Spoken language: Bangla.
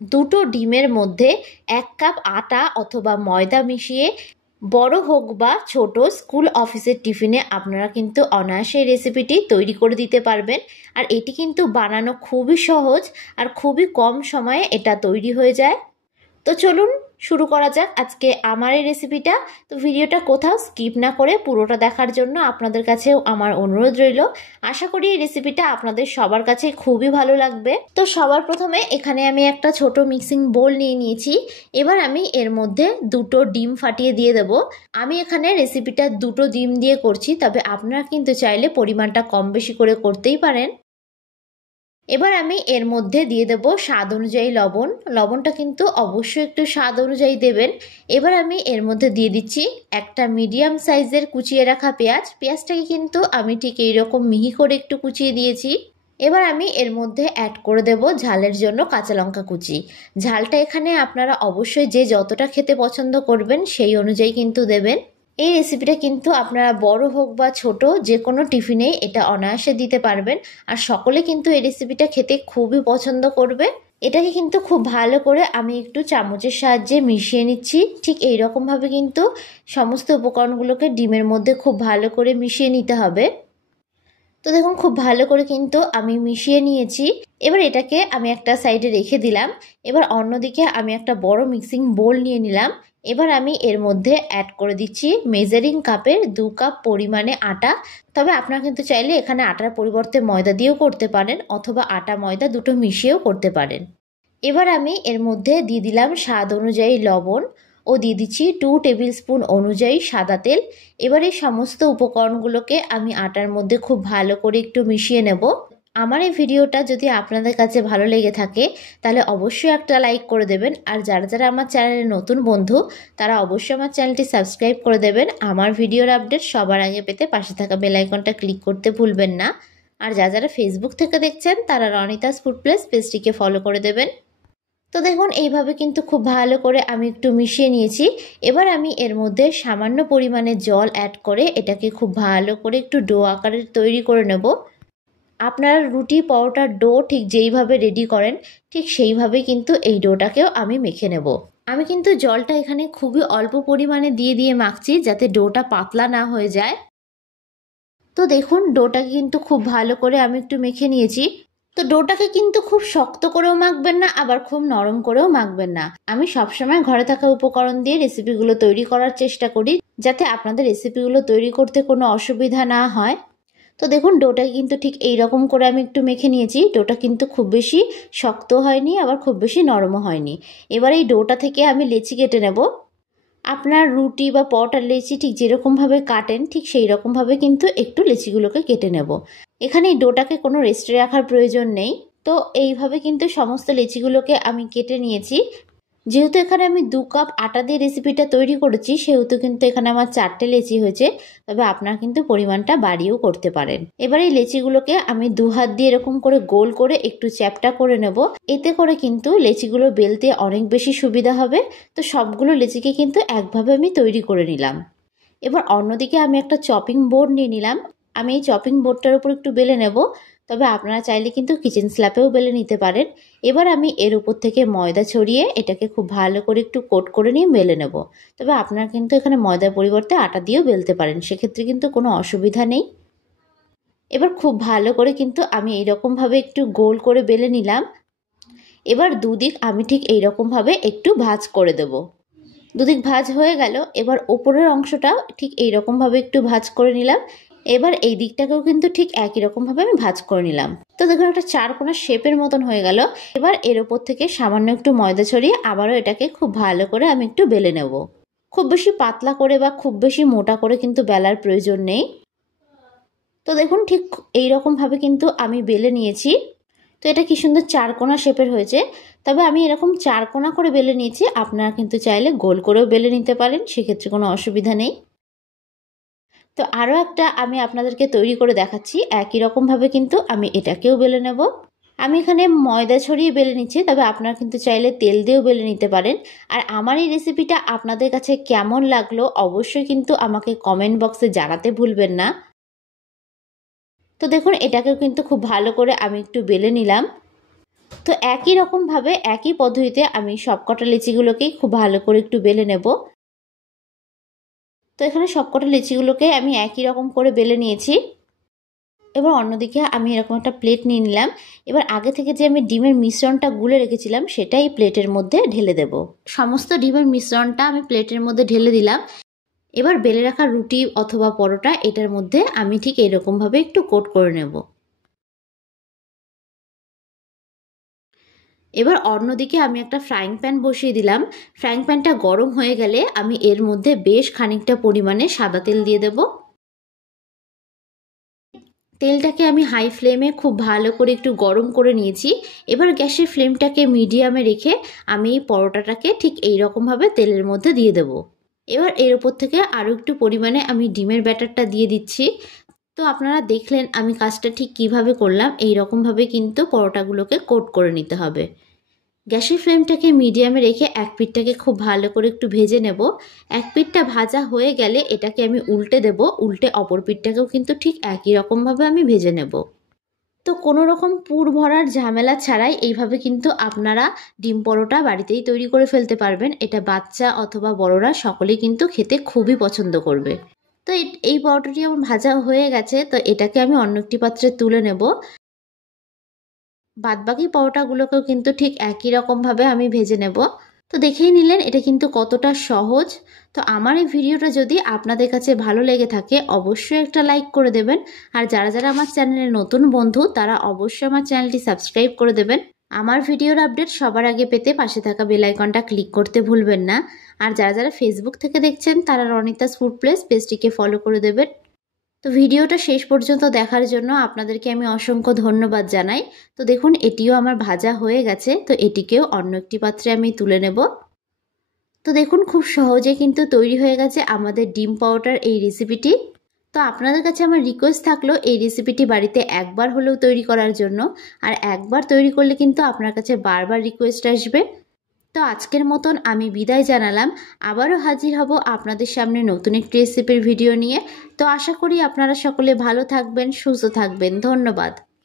দুটো ডিমের মধ্যে 1 কাপ আটা অথবা ময়দা মিশিয়ে বড় হোক বা ছোট স্কুল অফিসের টিফিনে আপনারা কিন্তু অনায়াসে রেসিপিটি তৈরি করে দিতে পারবেন। আর এটি কিন্তু বানানো খুবই সহজ আর খুবই কম সময়ে এটা তৈরি হয়ে যায়। তো চলুন শুরু করা যাক আজকে আমার এই রেসিপিটা। তো ভিডিওটা কোথাও স্কিপ না করে পুরোটা দেখার জন্য আপনাদের কাছেও আমার অনুরোধ রইল। আশা করি এই রেসিপিটা আপনাদের সবার কাছে খুবই ভালো লাগবে। তো সবার প্রথমে এখানে আমি একটা ছোট মিক্সিং বোল নিয়ে নিয়েছি। এবার আমি এর মধ্যে দুটো ডিম ফাটিয়ে দিয়ে দেব। আমি এখানে রেসিপিটা দুটো ডিম দিয়ে করছি, তবে আপনারা কিন্তু চাইলে পরিমাণটা কম বেশি করে করতেই পারেন। এবার আমি এর মধ্যে দিয়ে দেব স্বাদ অনুযায়ী লবণ। লবণটা কিন্তু অবশ্যই একটু স্বাদ অনুযায়ী দেবেন। এবার আমি এর মধ্যে দিয়ে দিচ্ছি একটা মিডিয়াম সাইজের কুচিয়ে রাখা পেঁয়াজ। পেঁয়াজটাকে কিন্তু আমি ঠিক এইরকম মিহি করে একটু কুচিয়ে দিয়েছি। এবার আমি এর মধ্যে অ্যাড করে দেব ঝালের জন্য কাঁচা লঙ্কা কুচি। ঝালটা এখানে আপনারা অবশ্যই যে যতটা খেতে পছন্দ করবেন সেই অনুযায়ী কিন্তু দেবেন। এই রেসিপিটা কিন্তু আপনারা বড় হোক বা ছোট যে কোনো টিফিনেই এটা অনায়াসে দিতে পারবেন। আর সকলে কিন্তু এই রেসিপিটা খেতে খুবই পছন্দ করবে। এটাকে কিন্তু খুব ভালো করে আমি একটু চামচের সাহায্যে মিশিয়ে নিচ্ছি। ঠিক এই রকমভাবে কিন্তু সমস্ত উপকরণগুলোকে ডিমের মধ্যে খুব ভালো করে মিশিয়ে নিতে হবে। তো দেখুন খুব ভালো করে কিন্তু আমি মিশিয়ে নিয়েছি। এবার এটাকে আমি একটা সাইডে রেখে দিলাম। এবার অন্যদিকে আমি একটা বড় মিক্সিং বোল নিয়ে নিলাম। এবার আমি এর মধ্যে অ্যাড করে দিচ্ছি মেজারিং কাপের 2 কাপ পরিমাণে আটা। তবে আপনারা কিন্তু চাইলে এখানে আটার পরিবর্তে ময়দা দিয়েও করতে পারেন, অথবা আটা ময়দা দুটো মিশিয়েও করতে পারেন। এবার আমি এর মধ্যে দিয়ে দিলাম স্বাদ অনুযায়ী লবণ ও দিয়ে দিচ্ছি 2 টেবিল স্পুন অনুযায়ী সাদা তেল। এবার এই সমস্ত উপকরণগুলোকে আমি আটার মধ্যে খুব ভালো করে একটু মিশিয়ে নেব। আমার এই ভিডিওটা যদি আপনাদের কাছে ভালো লেগে থাকে তাহলে অবশ্যই একটা লাইক করে দেবেন। আর যারা যারা আমার চ্যানেলে নতুন বন্ধু তারা অবশ্যই আমার চ্যানেলটি সাবস্ক্রাইব করে দেবেন। আমার ভিডিওর আপডেট সবার আগে পেতে পাশে থাকা বেল আইকনটা ক্লিক করতে ভুলবেন না। আর যারা যারা ফেসবুক থেকে দেখছেন তারা রনিতাস ফুড প্লেস পেজটিকে ফলো করে দেবেন। তো দেখুন এইভাবে কিন্তু খুব ভালো করে আমি একটু মিশিয়ে নিয়েছি। এবার আমি এর মধ্যে সামান্য পরিমাণে জল অ্যাড করে এটাকে খুব ভালো করে একটু ডো আকারে তৈরি করে নেব। আপনারা রুটি পরোটার ডো ঠিক যেইভাবে রেডি করেন ঠিক সেইভাবে কিন্তু এই ডোটাকেও আমি মেখে নেব। আমি কিন্তু জলটা এখানে খুবই অল্প পরিমাণে দিয়ে দিয়ে মাখছি যাতে ডোটা পাতলা না হয়ে যায়। তো দেখুন ডোটাকে কিন্তু খুব ভালো করে আমি একটু মেখে নিয়েছি। তো ডোটাকে কিন্তু খুব শক্ত করেও মাখবেন না, আবার খুব নরম করেও মাখবেন না। আমি সবসময় ঘরে থাকা উপকরণ দিয়ে রেসিপিগুলো তৈরি করার চেষ্টা করি যাতে আপনাদের রেসিপিগুলো তৈরি করতে কোনো অসুবিধা না হয়। তো দেখুন ডোটাকে কিন্তু ঠিক এই রকম করে আমি একটু মেখে নিয়েছি। ডোটা কিন্তু খুব বেশি শক্ত হয়নি, আবার খুব বেশি নরমও হয়নি। এবার এই ডোটা থেকে আমি লেচি কেটে নেব। আপনার রুটি বা পরোটার লেচি ঠিক যেরকমভাবে কাটেন ঠিক সেই রকমভাবে কিন্তু একটু লেচিগুলোকে কেটে নেব। এখানে এই ডোটাকে কোনো রেস্টে রাখার প্রয়োজন নেই। তো এইভাবে কিন্তু সমস্ত লেচিগুলোকে আমি কেটে নিয়েছি। যেহেতু এখানে আমি 2 কাপ আটা দিয়ে রেসিপিটা তৈরি করেছি সেহেতু কিন্তু এখানে আমার 4টে লেচি হয়েছে। তবে আপনারা কিন্তু পরিমাণটা বাড়িয়েও করতে পারেন। এবার এই লেচিগুলোকে আমি 2 হাত দিয়ে এরকম করে গোল করে একটু চ্যাপ্টা করে নেব। এতে করে কিন্তু লেচিগুলো বেলতে অনেক বেশি সুবিধা হবে। তো সবগুলো লেচিকে কিন্তু একভাবে আমি তৈরি করে নিলাম। এবার অন্যদিকে আমি একটা চপিং বোর্ড নিয়ে নিলাম। আমি এই চপিং বোর্ডটার উপর একটু বেলে নেব। তবে আপনারা চাইলে কিন্তু কিচেন স্ল্যাপেও বেলে নিতে পারেন। এবার আমি এর উপর থেকে ময়দা ছড়িয়ে এটাকে খুব ভালো করে একটু কোট করে নিয়ে বেলে নেব। তবে আপনারা কিন্তু এখানে ময়দার পরিবর্তে আটা দিয়েও বেলতে পারেন, সেক্ষেত্রে কিন্তু কোনো অসুবিধা নেই। এবার খুব ভালো করে কিন্তু আমি এইরকমভাবে একটু গোল করে বেলে নিলাম। এবার দুদিক আমি ঠিক এইরকমভাবে একটু ভাঁজ করে দেব। দুদিক ভাঁজ হয়ে গেল। এবার ওপরের অংশটা ঠিক এইরকমভাবে একটু ভাঁজ করে নিলাম। এবার এই দিকটাকেও কিন্তু ঠিক একই রকমভাবে আমি ভাঁজ করে নিলাম। তো দেখুন একটা চারকোনা শেপের মতন হয়ে গেল। এবার এর ওপর থেকে সামান্য একটু ময়দা ছড়িয়ে আবারও এটাকে খুব ভালো করে আমি একটু বেলে নেব। খুব বেশি পাতলা করে বা খুব বেশি মোটা করে কিন্তু বেলার প্রয়োজন নেই। তো দেখুন ঠিক এইরকমভাবে কিন্তু আমি বেলে নিয়েছি। তো এটা কি সুন্দর চারকোনা শেপের হয়েছে। তবে আমি এরকম চারকোনা করে বেলে নিয়েছি, আপনারা কিন্তু চাইলে গোল করেও বেলে নিতে পারেন, সেক্ষেত্রে কোনো অসুবিধা নেই। তো আরও একটা আমি আপনাদেরকে তৈরি করে দেখাচ্ছি। একই রকমভাবে কিন্তু আমি এটাকেও বেলে নেব। আমি এখানে ময়দা ছড়িয়ে বেলে নিচ্ছি, তবে আপনারা কিন্তু চাইলে তেল দিয়েও বেলে নিতে পারেন। আর আমার এই রেসিপিটা আপনাদের কাছে কেমন লাগলো অবশ্যই কিন্তু আমাকে কমেন্ট বক্সে জানাতে ভুলবেন না। তো দেখুন এটাকেও কিন্তু খুব ভালো করে আমি একটু বেলে নিলাম। তো একই রকমভাবে একই পদ্ধতিতে আমি সবকটা লিচিগুলোকেই খুব ভালো করে একটু বেলে নেব। তো এখানে সবকটা লিচিগুলোকে আমি একই রকম করে বেলে নিয়েছি। এবার অন্যদিকে আমি এরকম একটা প্লেট নিয়ে নিলাম। এবার আগে থেকে যে আমি ডিমের মিশ্রণটা গুলে রেখেছিলাম সেটাই প্লেটের মধ্যে ঢেলে দেব। সমস্ত ডিমের মিশ্রণটা আমি প্লেটের মধ্যে ঢেলে দিলাম। এবার বেলে রাখা রুটি অথবা পরোটা এটার মধ্যে আমি ঠিক এরকমভাবে একটু কোট করে নেব। এবার অন্যদিকে আমি একটা ফ্রাইং প্যান বসিয়ে দিলাম। ফ্রাইং প্যানটা গরম হয়ে গেলে আমি এর মধ্যে বেশ খানিকটা পরিমাণে সাদা তেল দিয়ে দেব। তেলটাকে আমি হাই ফ্লেমে খুব ভালো করে একটু গরম করে নিয়েছি। এবার গ্যাসের ফ্লেমটাকে মিডিয়ামে রেখে আমি এই পরোটাটাকে ঠিক এই রকমভাবে তেলের মধ্যে দিয়ে দেব। এবার এর উপর থেকে আরও একটু পরিমাণে আমি ডিমের ব্যাটারটা দিয়ে দিচ্ছি। তো আপনারা দেখলেন আমি কাজটা ঠিক কিভাবে করলাম। এই রকমভাবে কিন্তু পরোটাগুলোকে কোট করে নিতে হবে। গ্যাসের ফ্লেমটাকে মিডিয়ামে রেখে এক পিঠটাকে খুব ভালো করে একটু ভেজে নেব। এক পিঠটা ভাজা হয়ে গেলে এটাকে আমি উল্টে দেব। উল্টে অপর পিঠটাকেও কিন্তু ঠিক একই রকমভাবে আমি ভেজে নেব। তো কোনো রকম পুর ভরার ঝামেলা ছাড়াই এইভাবে কিন্তু আপনারা ডিম পরোটা বাড়িতেই তৈরি করে ফেলতে পারবেন। এটা বাচ্চা অথবা বড়রা সকলেই কিন্তু খেতে খুবই পছন্দ করবে। তো এই পরোটাটি আমার ভাজা হয়ে গেছে। তো এটাকে আমি অন্য একটি পাত্রে তুলে নেব। বাদবাকি পরোটাগুলোকেও কিন্তু ঠিক একই রকমভাবে আমি ভেজে নেব। তো দেখেই নিলেন এটা কিন্তু কতটা সহজ। তো আমার এই ভিডিওটা যদি আপনাদের কাছে ভালো লেগে থাকে অবশ্যই একটা লাইক করে দেবেন। আর যারা যারা আমার চ্যানেলের নতুন বন্ধু তারা অবশ্যই আমার চ্যানেলটি সাবস্ক্রাইব করে দেবেন। আমার ভিডিওর আপডেট সবার আগে পেতে পাশে থাকা বেল আইকনটা ক্লিক করতে ভুলবেন না। আর যারা যারা ফেসবুক থেকে দেখছেন তারা রনিতাস ফুড প্লেস পেজটিকে ফলো করে দেবেন। তো ভিডিওটা শেষ পর্যন্ত দেখার জন্য আপনাদেরকে আমি অসংখ্য ধন্যবাদ জানাই। তো দেখুন এটিও আমার ভাজা হয়ে গেছে। তো এটিকেও অন্য একটি পাত্রে আমি তুলে নেব। তো দেখুন খুব সহজে কিন্তু তৈরি হয়ে গেছে আমাদের ডিম পাউডার এই রেসিপিটি। তো আপনাদের কাছে আমার রিকোয়েস্ট থাকলো এই রেসিপিটি বাড়িতে একবার হলেও তৈরি করার জন্য। আর একবার তৈরি করলে কিন্তু আপনার কাছে বারবার রিকোয়েস্ট আসবে। তো আজকের মতন আমি বিদায় জানালাম। আবারও হাজির হব আপনাদের সামনে নতুন একটি রেসিপির ভিডিও নিয়ে। তো আশা করি আপনারা সকলে ভালো থাকবেন, সুস্থ থাকবেন। ধন্যবাদ।